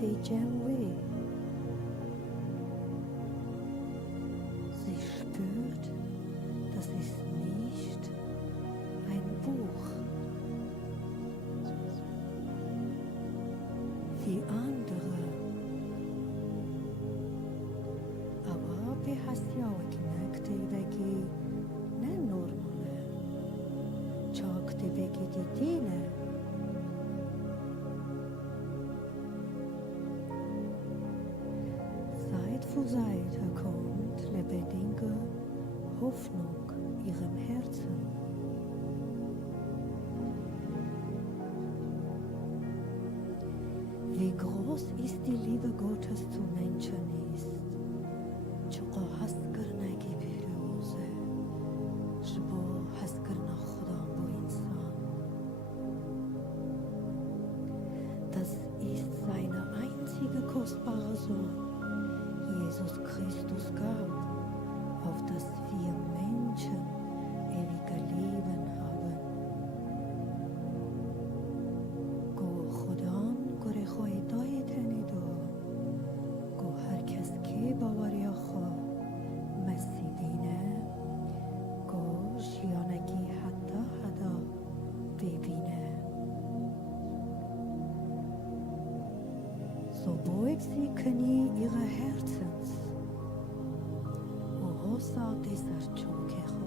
die Jamwe. Sie spürt, das ist nicht ein Buch wie andere. Aber vi hast ja auch knäckt vegi ne normale. Çok de vegi die Dine. Seit für Seit kommt lebendige Hoffnung ihrem Herzen. Wie groß ist die Liebe Gottes zu Menschen ist. چقا هست کرنگی پیروزه شبا هست کرنا خدا با insan. Das ist seine einzige kostbare Sohn, Jesus Christus gab, auf das wir Menschen ewige Leben haben. Go خدان گره خواهی دای تنیدو گو هر کس که باوریا خواه مسیدینه گو جیانگی حتی ببینه. So beugt sie Knie ihrer Herzens. O hosa dieser Chokecho.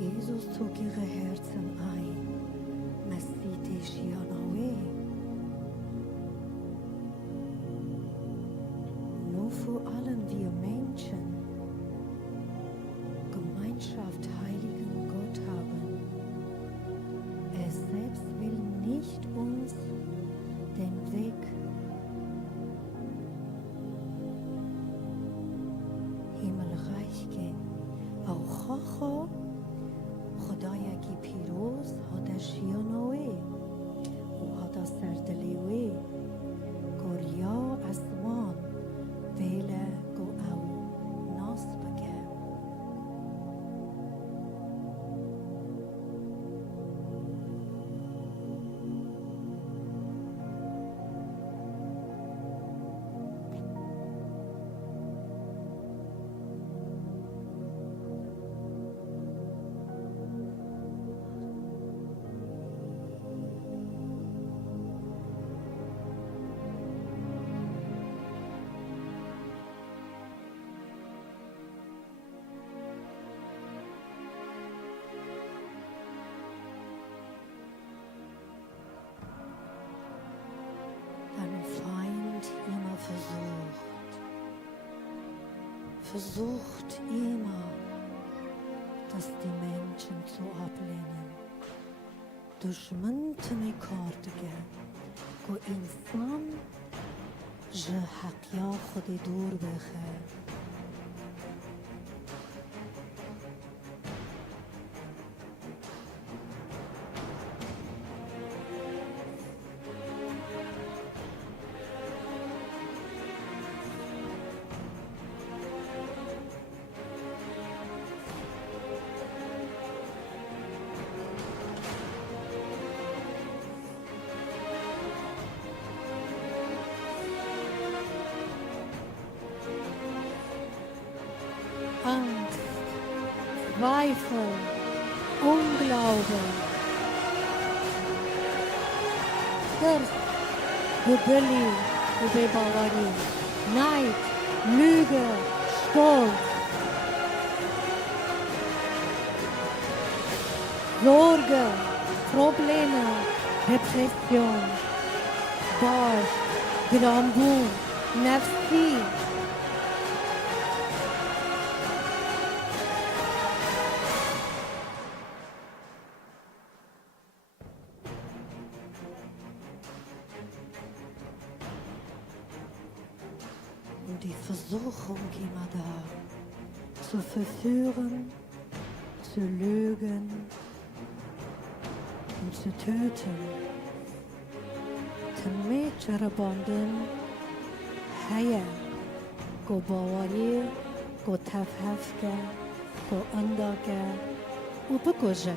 Jesus zog ihre Herzen ein. Masite Shianawe. Nur für allen wir Menschen Gemeinschaft heiligen Gott haben. Er selbst will nicht uns den Weg Himmelreich gehen. Auch Chocho خدایکی پیروز هادشیانوه و هادا سردلیوه گوریا اسمان ویله گو او ناس بگه. Versucht immer, dass die Menschen zu ablehnen. دشمن تمی کار دگه که انسان جه حقیا خود دور بخه. Angst, Zweifel, Unglaube, Thirst, Rebellie, Bebawarie, Neid, Lüge, Stolz, Sorge, Probleme, Depression, Barsch, Grambun, Nafsi, die Versuchung immer da, zu verführen, zu lügen und zu töten. تنمی چرباندن هیا گو باوری گو تفهف که خو انداکه و بکجه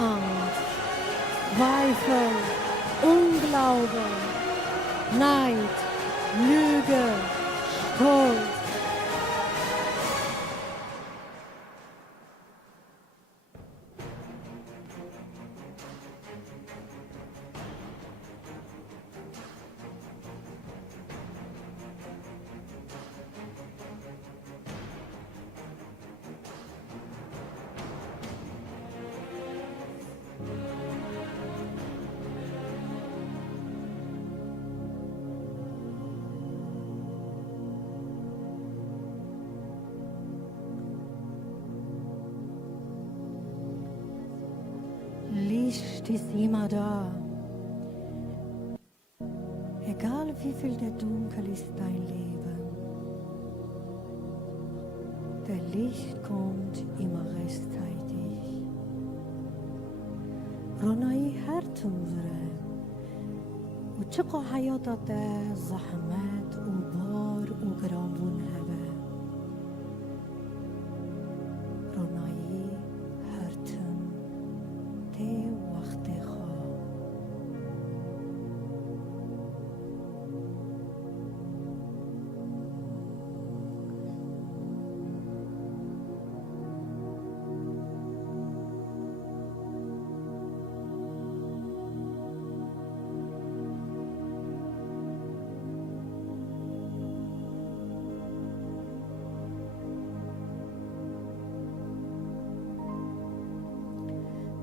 Angst, Zweifel, Unglaube, Neid, Lüge, Stolz. Licht ist immer da. Egal wie viel der Dunkel ist dein Leben, der Licht kommt immer rechtzeitig. رونایی هر تنظره و چقا حیاتت زحمت و بار و گرانبون هبه رونایی هر تن ته وقت خواه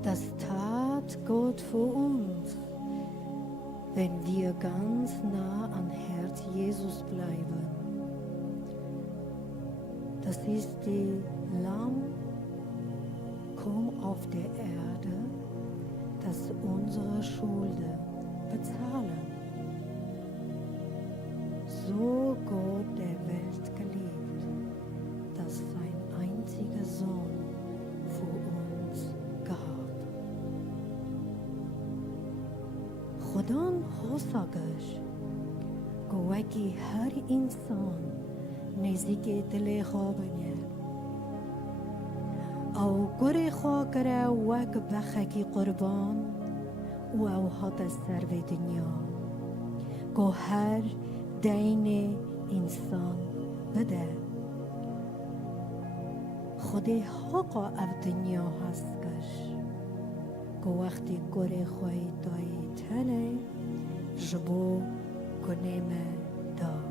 Das tat Gott für uns, wenn wir ganz nah an Herz Jesus bleiben. Das ist die Lamm, komm auf der Erde, das unsere Schulden bezahlen. So Gott der Welt geliebt, dass sein einziger Sohn für uns gab. خدا خواستگش گویی هر انسان نزدیک دل خوابنه او گره خواه کره وک بخکی قربان و او هات سر به دنیا گو هر دین انسان بده خودی حقا او دنیا هست کش گو وقتی گره خواهی دایی تنه جبو کنیم دا